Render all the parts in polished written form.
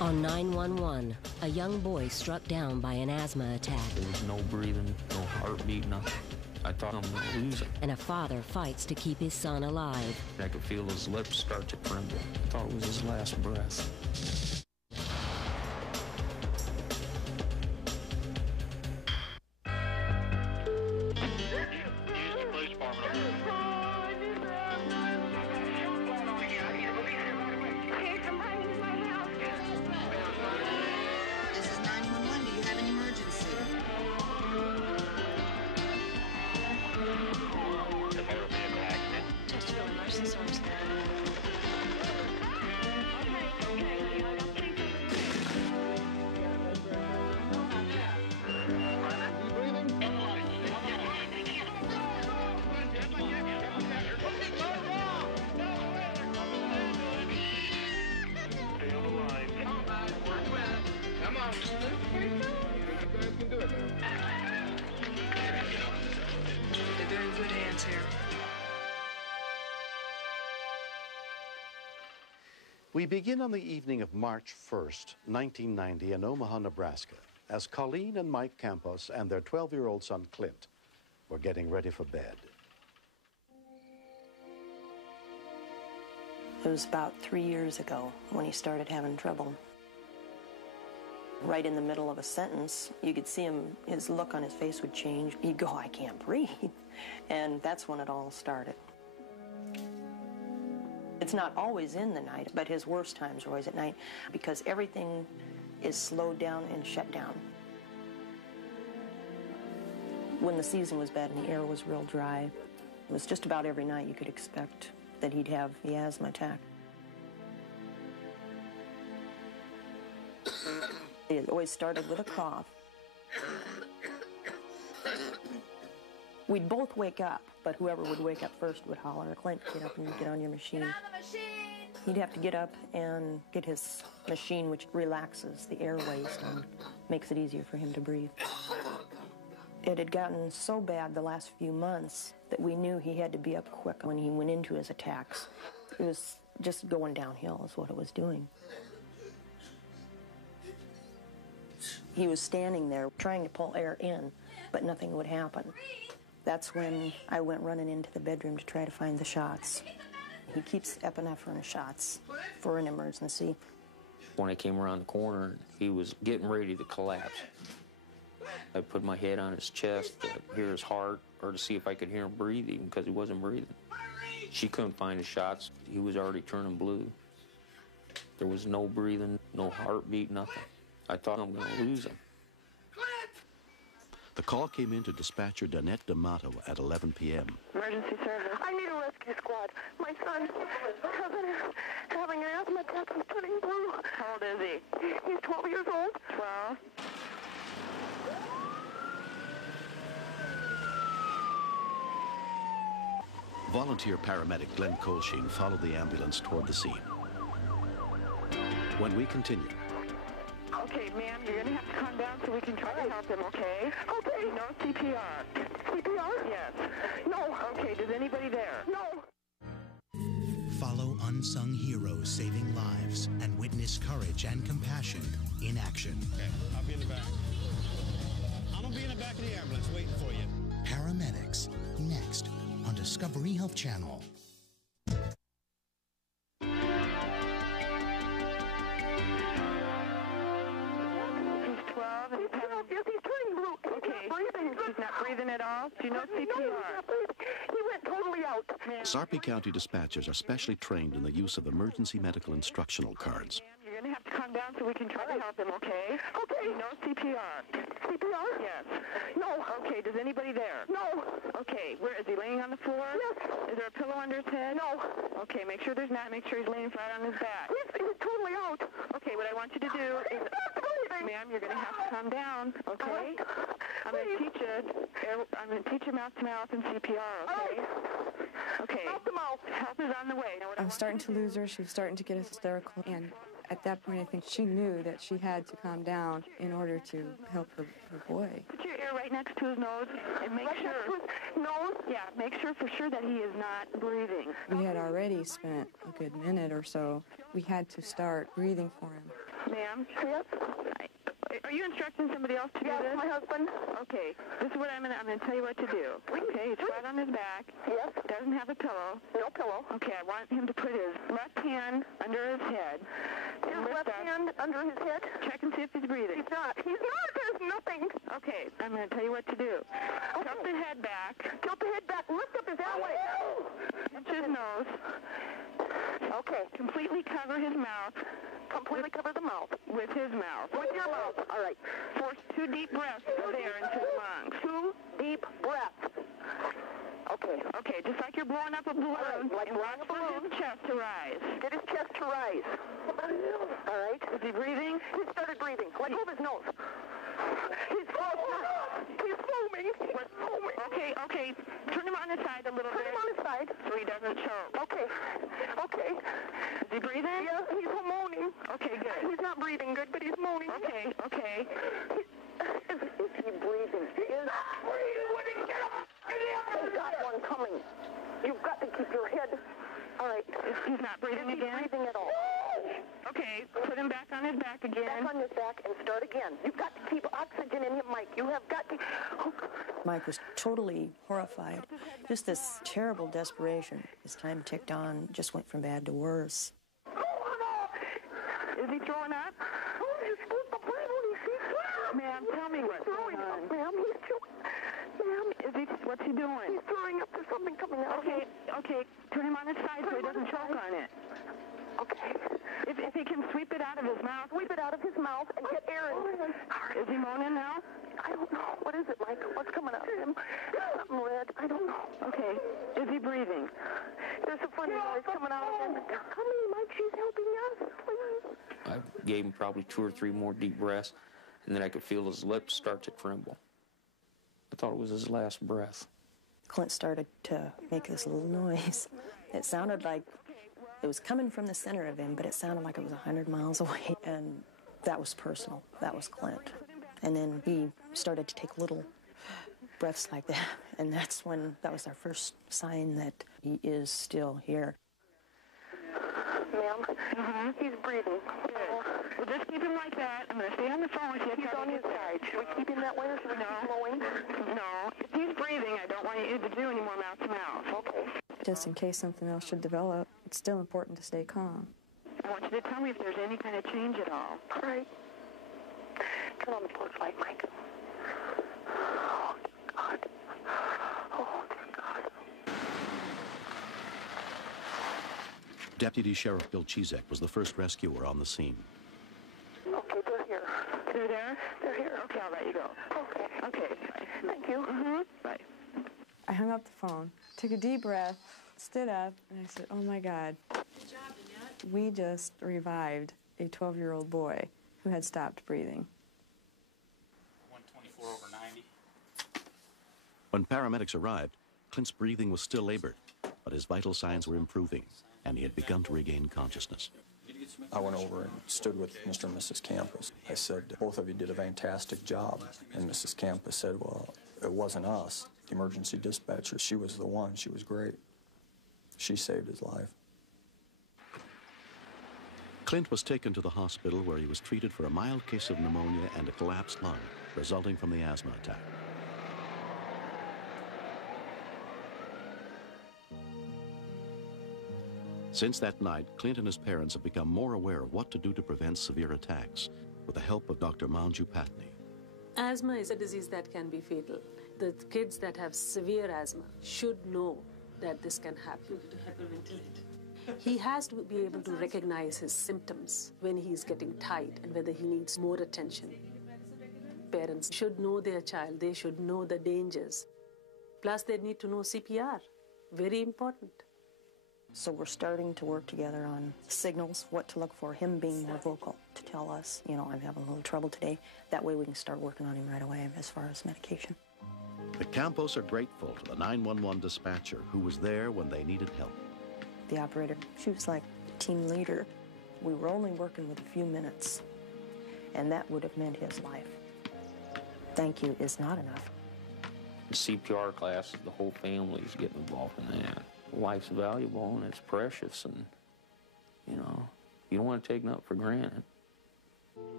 On 911, a young boy struck down by an asthma attack. There was no breathing, no heartbeat, nothing. I thought I'm going to lose him. And a father fights to keep his son alive. I could feel his lips start to tremble. I thought it was his last breath. We begin on the evening of March 1st, 1990 in Omaha, Nebraska, as Colleen and Mike Campos and their 12-year-old son Clint were getting ready for bed. It was about 3 years ago when he started having trouble. Right in the middle of a sentence, you could see him, his look on his face would change. He'd go, "I can't breathe." And that's when it all started. It's not always in the night, but his worst times are always at night because everything is slowed down and shut down. When the season was bad and the air was real dry, it was just about every night you could expect that he'd have the asthma attack. It always started with a cough. We'd both wake up, but whoever would wake up first would holler, "Clint, get up and get on your machine." Get on the machine! He'd have to get up and get his machine, which relaxes the airways and makes it easier for him to breathe. It had gotten so bad the last few months that we knew he had to be up quick when he went into his attacks. It was just going downhill is what it was doing. He was standing there trying to pull air in, but nothing would happen. That's when I went running into the bedroom to try to find the shots. He keeps epinephrine shots for an emergency. When I came around the corner, he was getting ready to collapse. I put my head on his chest to hear his heart or to see if I could hear him breathing because he wasn't breathing. She couldn't find his shots. He was already turning blue. There was no breathing, no heartbeat, nothing. I thought I'm going to lose him. The call came in to dispatcher Danette D'Amato at 11 p.m. Emergency service. I need a rescue squad. My son having an asthma attack. He's turning blue. How old is he? He's 12 years old. 12. Volunteer paramedic Glenn Colsheen followed the ambulance toward the scene. When we continue. Okay, ma'am, you're going to have to calm down so we can try to help him, okay? Okay. No CPR. CPR? Yes. No. Okay, does anybody there? No. Follow unsung heroes saving lives and witness courage and compassion in action. Okay, I'll be in the back. I'm going to be in the back of the ambulance waiting for you. Paramedics, next on Discovery Health Channel. He's not breathing at all? Do you know CPR? He went totally out. Sarpy County dispatchers are specially trained in the use of emergency medical instructional cards. You're going to have to calm down so we can try to help him, okay? Okay. No CPR. CPR? Yes. No. Okay, does anybody there? No. Okay, where is he, laying on the floor? Yes. Is there a pillow under his head? No. Okay, make sure there's not. Make sure he's laying flat on his back. He's totally out. Okay, what I want you to do is... Ma'am, you're going to have to calm down, okay? I'm going to teach you mouth-to-mouth and CPR, okay? Okay. Mouth-to-mouth. Help is on the way. I was starting to lose her. She was starting to get hysterical. And at that point, I think she knew that she had to calm down in order to help her boy. Put your ear right next to his nose and make sure. Nose? Yeah, make sure for sure that he is not breathing. We had already spent a good minute or so. We had to start breathing for him. Ma'am? Yes? Are you instructing somebody else to do this? Yes, my husband. Okay, this is what I'm gonna tell you what to do. Okay, he's flat on his back. Yes. Doesn't have a pillow. No pillow. Okay, I want him to put his left hand under his head. His left hand under his head? Check and see if he's breathing. He's not. He's not. There's nothing. Okay, I'm gonna tell you what to do. Okay. Tilt the head back. Tilt the head back. Lift up his airway. Pinch his nose. Okay. Completely cover his mouth. Completely cover the mouth. With his mouth. With your mouth. All right. Force 2 deep breaths of air into his lungs. 2 deep breaths. Okay. Okay, just like you're blowing up a balloon. Right, like blowing a balloon. His chest to rise. Get his chest to rise. All right. Is he breathing? He started breathing. Let go of his nose. He's foaming. He's foaming. He's foaming. Okay. Turn him on his side a little bit. Turn him on his side. So he doesn't choke. Okay. Is he breathing? Yeah, he's moaning. Okay, good. He's not breathing good, but he's moaning. Okay. Is he breathing? He is not breathing. When he get up, he's got one coming. You've got to keep your head. All right. He's not breathing again? Breathing at all. Okay, put him back on his back again. Back on his back and start again. You've got to keep oxygen in him, Mike. You have got to... Mike was totally horrified. Just this terrible desperation. As time ticked on, just went from bad to worse. Is he throwing up? He's supposed to breathe when he sees fire. Ma'am, tell me what's going on. Ma'am, he's chewing. What's he doing? He's throwing up. There's something coming out. Okay. Turn him on his side so he doesn't choke on it. Okay. If he can sweep it out of his mouth. Sweep it out of his mouth and get air in. Is he moaning now? I don't know. What is it, Mike? What's coming out of him? Something red. I don't know. Okay. Is he breathing? There's a funny noise coming out of him. Come in, Mike. She's helping us. Please. I gave him probably 2 or 3 more deep breaths, and then I could feel his lips start to tremble. I thought it was his last breath. Clint started to make this little noise. It sounded like it was coming from the center of him, but it sounded like it was 100 miles away. And that was personal. That was Clint. And then he started to take little breaths like that. And that was our first sign that he is still here. Ma'am, he's breathing. Well, just keep him like that. I'm going to stay on the phone with you. He's on his side. Should we keep him that way or should we keep blowing? No. If he's breathing, I don't want you to do any more mouth to mouth. Okay. Just in case something else should develop, it's still important to stay calm. I want you to tell me if there's any kind of change at all. All right. Turn on the porch light, Mike. Oh, God. Oh, dear God. Deputy Sheriff Bill Chizek was the first rescuer on the scene. Okay, they're here. They're there? They're here. Okay, I'll let you go. Okay. Thank you. Bye. I hung up the phone, took a deep breath, stood up, and I said, oh my God. We just revived a 12-year-old boy who had stopped breathing. 124/90. When paramedics arrived, Clint's breathing was still labored, but his vital signs were improving, and he had begun to regain consciousness. I went over and stood with Mr. and Mrs. Campus. I said, both of you did a fantastic job. And Mrs. Campus said, well, it wasn't us. The emergency dispatcher, she was the one. She was great. She saved his life. Clint was taken to the hospital where he was treated for a mild case of pneumonia and a collapsed lung resulting from the asthma attack. Since that night, Clint and his parents have become more aware of what to do to prevent severe attacks with the help of Dr. Manju Patni. Asthma is a disease that can be fatal. The kids that have severe asthma should know that this can happen. He has to be able to recognize his symptoms when he's getting tight and whether he needs more attention. Parents should know their child. They should know the dangers. Plus, they need to know CPR. Very important. So we're starting to work together on signals, what to look for, him being more vocal to tell us, I'm having a little trouble today. That way we can start working on him right away as far as medication. The Campos are grateful to the 911 dispatcher who was there when they needed help. The operator, she was like team leader. We were only working with a few minutes, and that would have meant his life. Thank you is not enough. CPR classes, the whole family is getting involved in that. Life's valuable and it's precious, and you don't want to take nothing for granted.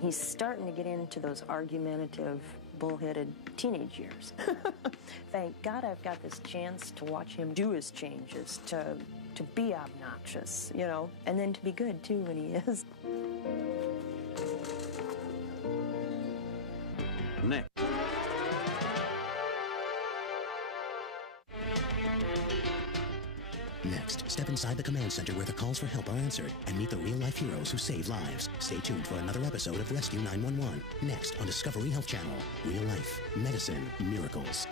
He's starting to get into those argumentative, bullheaded teenage years. Thank God I've got this chance to watch him do his changes, to be obnoxious, you know, and then to be good, too, when he is. Next. Next, step inside the command center where the calls for help are answered and meet the real-life heroes who save lives. Stay tuned for another episode of Rescue 911. Next on Discovery Health Channel. Real life, medicine, miracles.